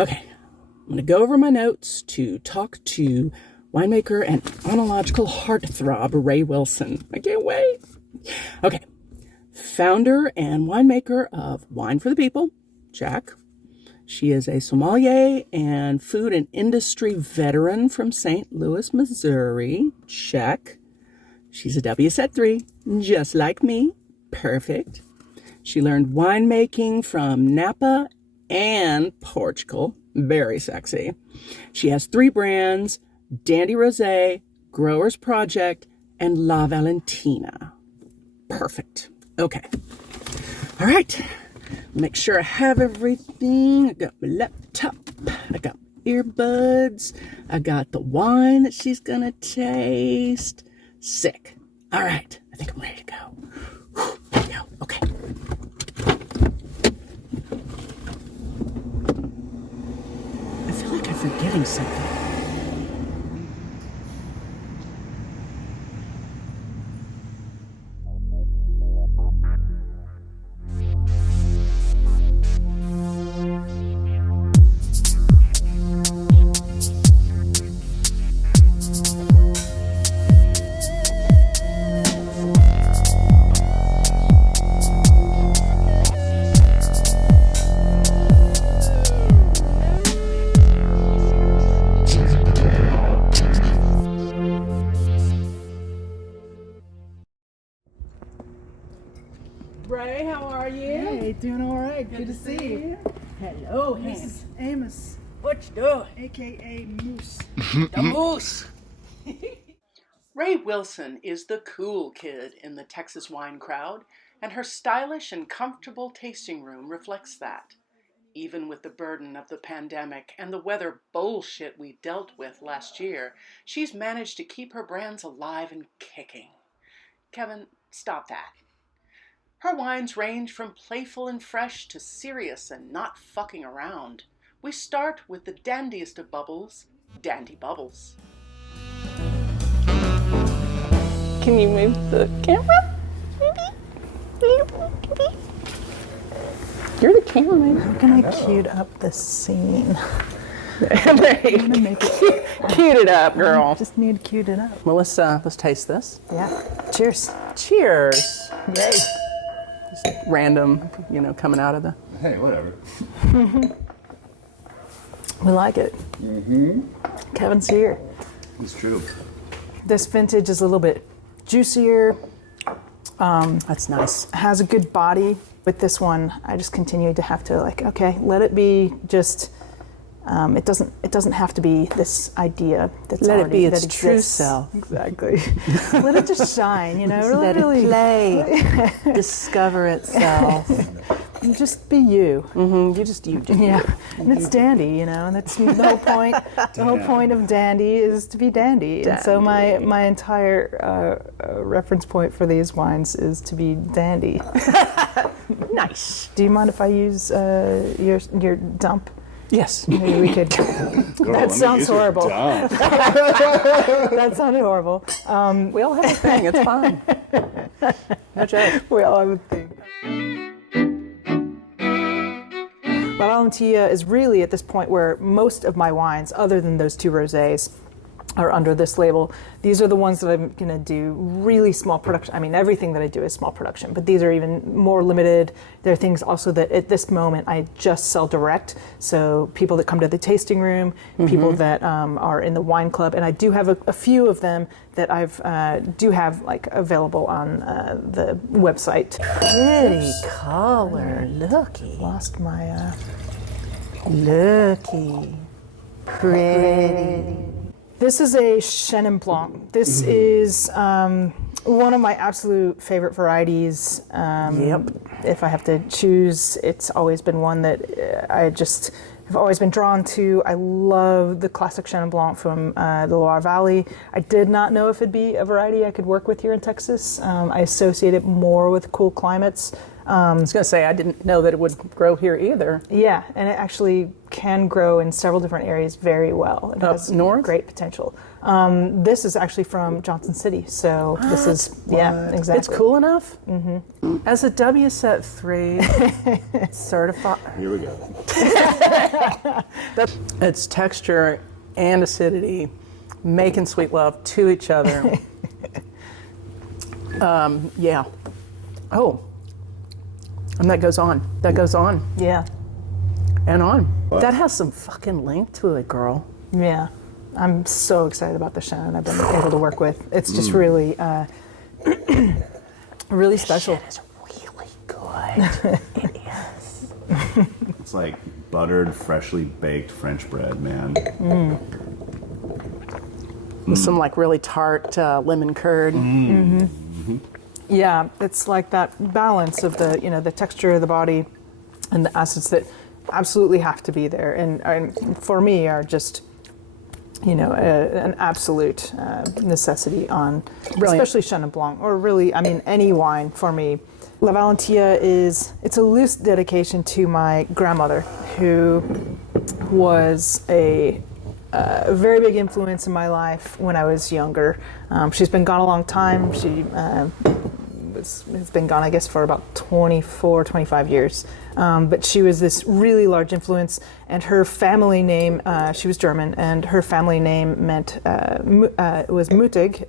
Okay, I'm going to go over my notes to talk to winemaker and oenological heartthrob Rae Wilson. I can't wait. Okay, founder and winemaker of Wine for the People, check. She is a sommelier and food and industry veteran from St. Louis, Missouri, check. She's a WSET 3, just like me, perfect. She learned winemaking from Napa and Portugal, very sexy. She has 3 brands, Dandy Rosé, Growers Project, and La Valentina. Perfect. Okay. All right. Make sure I have everything. I got my laptop. I got earbuds. I got the wine that she's going to taste. Sick. All right. I think I'm ready to go. There we go. Okay. I feel like I'm forgetting something. Rae, how are you? Hey, doing all right. Good to see you. Hello, This is Amos, What you doing? aka Moose. The moose. Rae Wilson is the cool kid in the Texas wine crowd, and her stylish and comfortable tasting room reflects that. Even with the burden of the pandemic and the weather bullshit we dealt with last year, she's managed to keep her brands alive and kicking. Kevin, stop that. Her wines range from playful and fresh to serious and not fucking around. We start with the dandiest of bubbles, Dandy Bubbles. Can you move the camera? Maybe? You're the cameraman. I'm gonna cue up the scene. There you go. Make it. Cute it up, girl. Just need to cue it up. Well, let's taste this. Yeah. Cheers. Cheers. Yay. Just random, coming out of the... Hey, whatever. We like it. Kevin's here. It's true. This vintage is a little bit juicier. That's nice. Has a good body. With this one, I just continue to have to let it be just. It doesn't have to be this idea that's Let it already be its that true exists. self. Let it just shine, Let really, it play, discover itself. just be you. You just you. Yeah, and it's dandy, and that's the whole point. The whole point of dandy is to be dandy. And so my entire reference point for these wines is to be dandy. Nice. Do you mind if I use your dump? Yes. Maybe we could. That sounds horrible. That sounded horrible. We all have a thing. It's fine. No joke. We all have a thing. La Valentina is really at this point where most of my wines, other than those 2 rosés, are under this label. These are the ones that I'm going to do really small production. I mean, everything that I do is small production, but these are even more limited. There are things also that at this moment I just sell direct. So people that come to the tasting room, people that are in the wine club, and I do have a few of them that I've do have available on the website. Pretty color. Looky. Lost my Looky. Pretty. This is a Chenin Blanc. This is one of my absolute favorite varieties. If I have to choose, it's always been one that I just have always been drawn to. I love the classic Chenin Blanc from the Loire Valley. I did not know if it'd be a variety I could work with here in Texas. I associate it more with cool climates. I was going to say, I didn't know that it would grow here either. Yeah, and it actually can grow in several different areas very well. It has north? great potential. This is actually from Johnson City, so this is, yeah, exactly. It's cool enough? Mm-hmm. As a WSET 3 certified... Here we go. It's texture and acidity, making sweet love to each other. Yeah. Oh. And that goes on. That goes on. Yeah. And on. What? That has some fucking length to it, girl. Yeah. I'm so excited about the Shannon I've been able to work with. It's just really, really special. Shit is really good. It is. It's like buttered, freshly baked French bread, man. With some like really tart lemon curd. Yeah, it's like that balance of the, the texture of the body and the acids that absolutely have to be there. And for me are just, an absolute necessity on, especially Chenin Blanc, or really, any wine for me. La Valentia it's a loose dedication to my grandmother, who was a very big influence in my life when I was younger. She's been gone a long time. She has been gone, I guess, for about 24, 25 years. But she was this really large influence, and her family name, she was German, and her family name meant, it was mutig,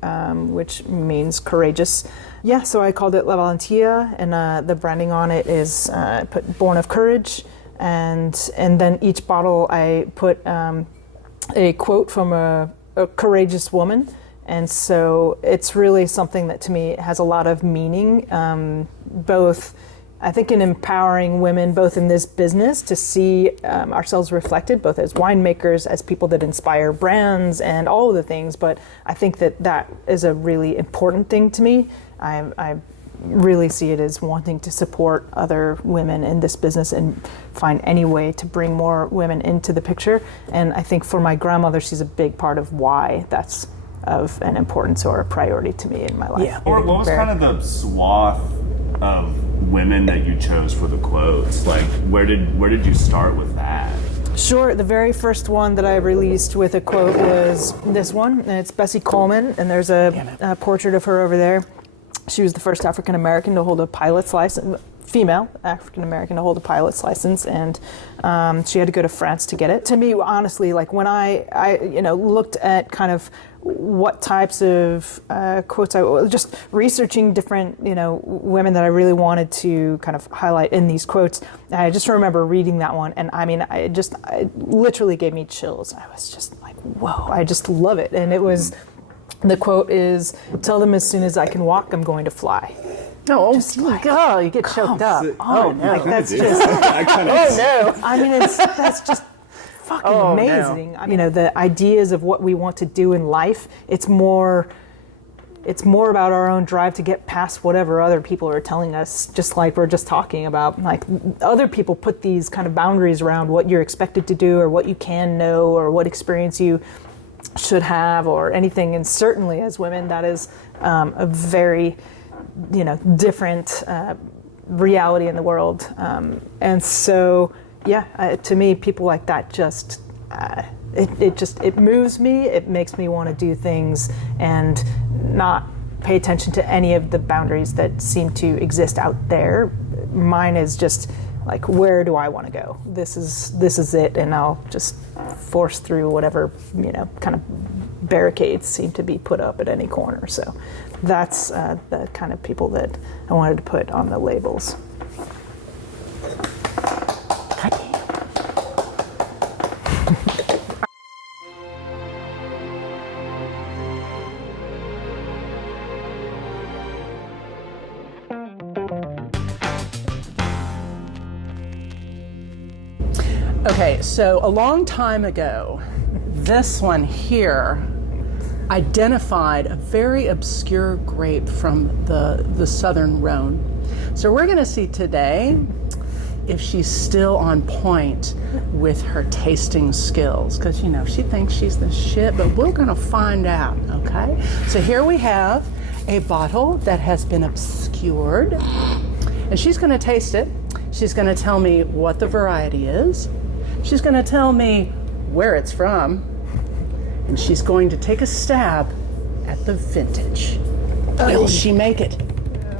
which means courageous. Yeah, so I called it La Valentia, and the branding on it is put Born of Courage, and then each bottle I put a quote from a courageous woman. And so it's really something that to me has a lot of meaning, both I think in empowering women, both in this business to see ourselves reflected, both as winemakers, as people that inspire brands and all of the things. But I think that is a really important thing to me. I really see it as wanting to support other women in this business and find any way to bring more women into the picture. And I think for my grandmother, she's a big part of why that's of an importance or a priority to me in my life. Yeah. Or what was kind of the swath of women that you chose for the quotes? Like, where did you start with that? Sure. The very first one that I released with a quote was this one, and it's Bessie Coleman, and there's a portrait of her over there. She was the first African American to hold a pilot's license, female African American to hold a pilot's license, and she had to go to France to get it. To me, honestly, like when I looked at kind of what types of quotes I was just researching different women that I really wanted to kind of highlight in these quotes. I just remember reading that one, and it literally gave me chills. I was just like, whoa, I just love it. And it was, the quote is, "Tell them as soon as I can walk, I'm going to fly." Oh, God, you get choked up. Oh, no. Like, that's just, no. That's just fucking amazing. No. The ideas of what we want to do in life, it's more about our own drive to get past whatever other people are telling us, just like we're just talking about. Like, other people put these kind of boundaries around what you're expected to do or what you can know or what experience you should have or anything. And certainly as women, that is a very different reality in the world. And so, to me, people like that just, it moves me. It makes me want to do things and not pay attention to any of the boundaries that seem to exist out there. Mine is just like, where do I want to go? This is it, and I'll just force through whatever kind of barricades seem to be put up at any corner. So that's the kind of people that I wanted to put on the labels. Okay, so a long time ago, this one here identified a very obscure grape from the southern Rhone. So we're gonna see today if she's still on point with her tasting skills, because she thinks she's the shit, but we're gonna find out, okay? So here we have a bottle that has been obscured, And she's going to taste it. She's going to tell me what the variety is. She's going to tell me where it's from. And she's going to take a stab at the vintage. Will she make it?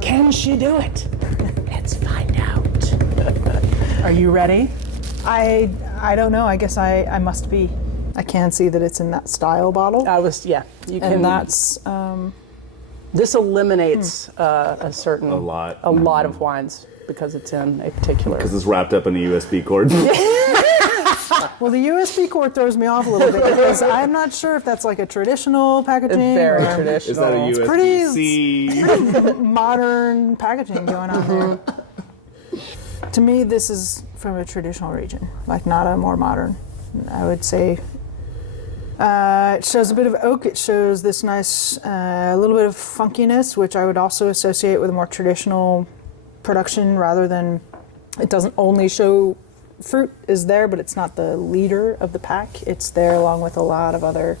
Can she do it? Let's find out. Are you ready? I don't know. I guess I must be. I can see that it's in that style bottle. You can. And that's This eliminates a lot of wines because it's in a particular. Because it's wrapped up in a USB cord. well, the USB cord throws me off a little bit because I'm not sure if that's like a traditional packaging. Very or traditional. Is that a USB-C? pretty modern packaging going on there. To me, this is from a traditional region, like not a more modern. I would say it shows a bit of oak. It shows this nice, a little bit of funkiness, which I would also associate with a more traditional production rather than, it doesn't only show fruit is there, but it's not the leader of the pack. It's there along with a lot of other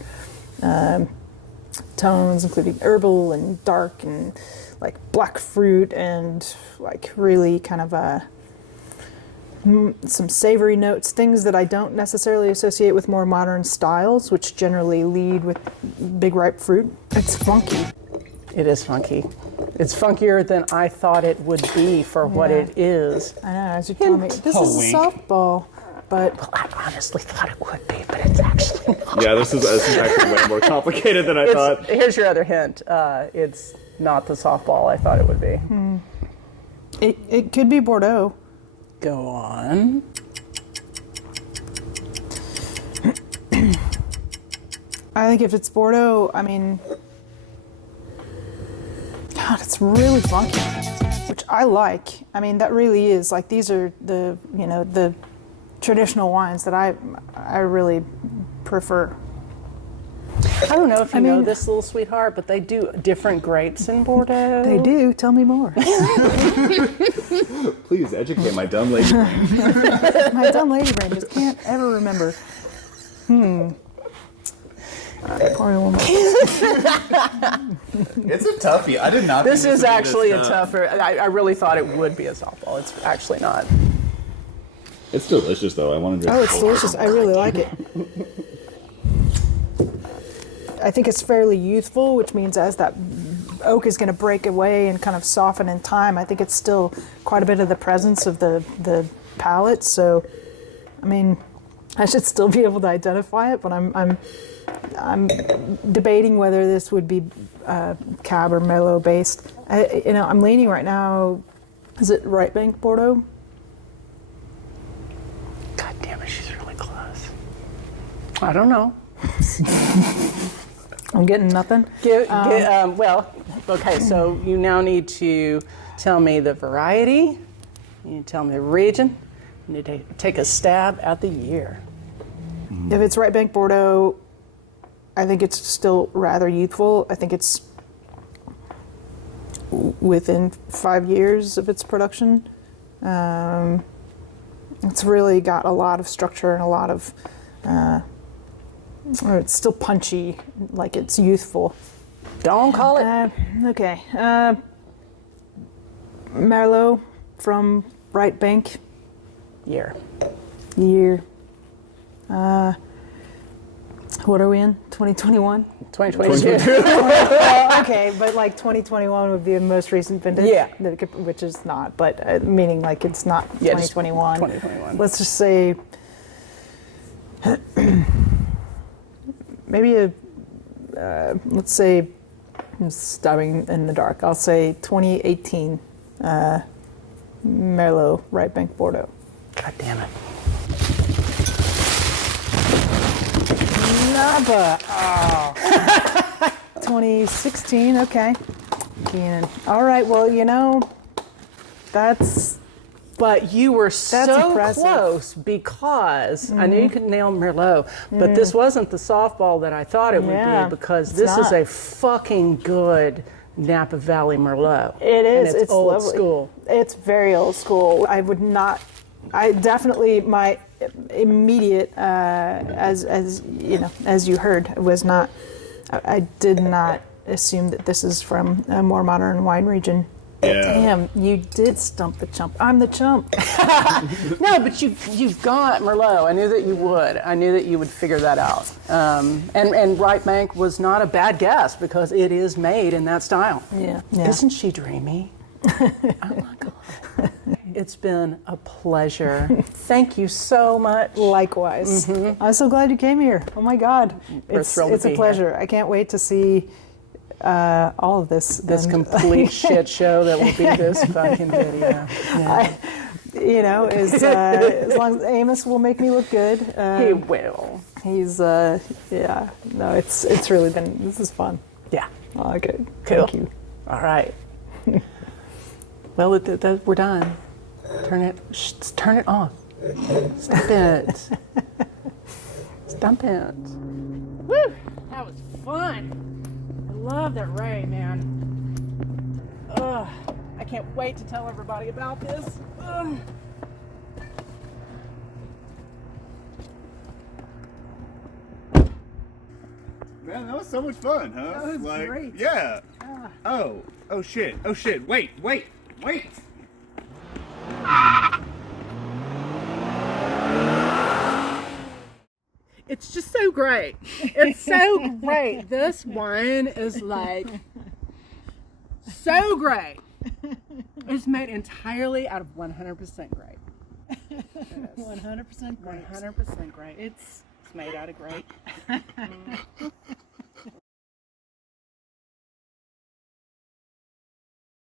tones, including herbal and dark and like black fruit and like really kind of some savory notes, things that I don't necessarily associate with more modern styles, which generally lead with big ripe fruit. It's funky. It is funky. It's funkier than I thought it would be for what it is. I know, as you tell me, this is a softball, but Well, I honestly thought it would be, but it's actually not. Yeah, this is actually way more complicated than I thought. Here's your other hint. It's not the softball I thought it would be. it could be Bordeaux. Go on. I think if it's Bordeaux, I mean, God, it's really funky, which I like. I mean, that really is like, these are the, the traditional wines that I really prefer. I don't know if you know this, little sweetheart, but they do different grapes in Bordeaux. They do. Tell me more. Please educate my dumb lady. My dumb lady brain just can't ever remember. Pour me one more. It's a toughie. I did not. This think is would be actually a this tougher. I really thought it would be a softball. It's actually not. It's delicious, though. I want to drink. Oh, it's delicious. I really like it. I think it's fairly youthful, which means as that oak is going to break away and kind of soften in time, I think it's still quite a bit of the presence of the palate. So, I mean, I should still be able to identify it, but I'm debating whether this would be Cab or Merlot based. I'm leaning right now. Is it Right Bank Bordeaux? God damn it, she's really close. I don't know. I'm getting nothing. Well, okay, so you now need to tell me the variety, you need to tell me the region, you need to take a stab at the year. If it's Right Bank Bordeaux, I think it's still rather youthful. I think it's within 5 years of its production. It's really got a lot of structure and a lot of, or it's still punchy, like it's youthful. Don't call it. Okay. Merlot from Right Bank. Year. What are we in? 2021? 2022. Okay, but like 2021 would be the most recent vintage? Yeah. Which is not, but meaning like it's not Yeah, just 2021. 2021. Let's just say maybe let's say, I'm stabbing in the dark, I'll say 2018 Merlot Right Bank Bordeaux. God damn it. Napa. Oh. 2016, okay. Keenan. All right, well, that's... But you were so impressive. close because I knew you could nail Merlot, but this wasn't the softball that I thought it would Yeah, be because it's this is not. a fucking good Napa Valley Merlot. It is. And it's old lovely. school. It's very old school. I definitely, my immediate, as you heard, was not, I did not assume that this is from a more modern wine region. Yeah. Damn, you did stump the chump. I'm the chump. No, but you've got Merlot. I knew that you would. I knew that you would figure that out. And Right Bank was not a bad guess because it is made in that style. Yeah. Isn't she dreamy? Oh my God. It's been a pleasure. Thank you so much. Likewise. I'm so glad you came here. Oh my God. It's thrilled to a be pleasure. I can't wait to see all of this. This And, complete shit show that will be this fucking video. Yeah. as long as Amos will make me look good. He will. He's, yeah. No, it's really been, this is fun. Yeah. Okay. Cool. Thank you. All right. Well, we're done. Turn it off. Stop it. Stop it. Woo! That was fun. I love that Rae, man. Ugh. I can't wait to tell everybody about this. Ugh. Man, that was so much fun, huh? That was great. Yeah. Oh shit. Wait. It's just so great. It's so great. This wine is like so great. It's made entirely out of 100% grape. 100% great. 100% grape. It's made out of grape.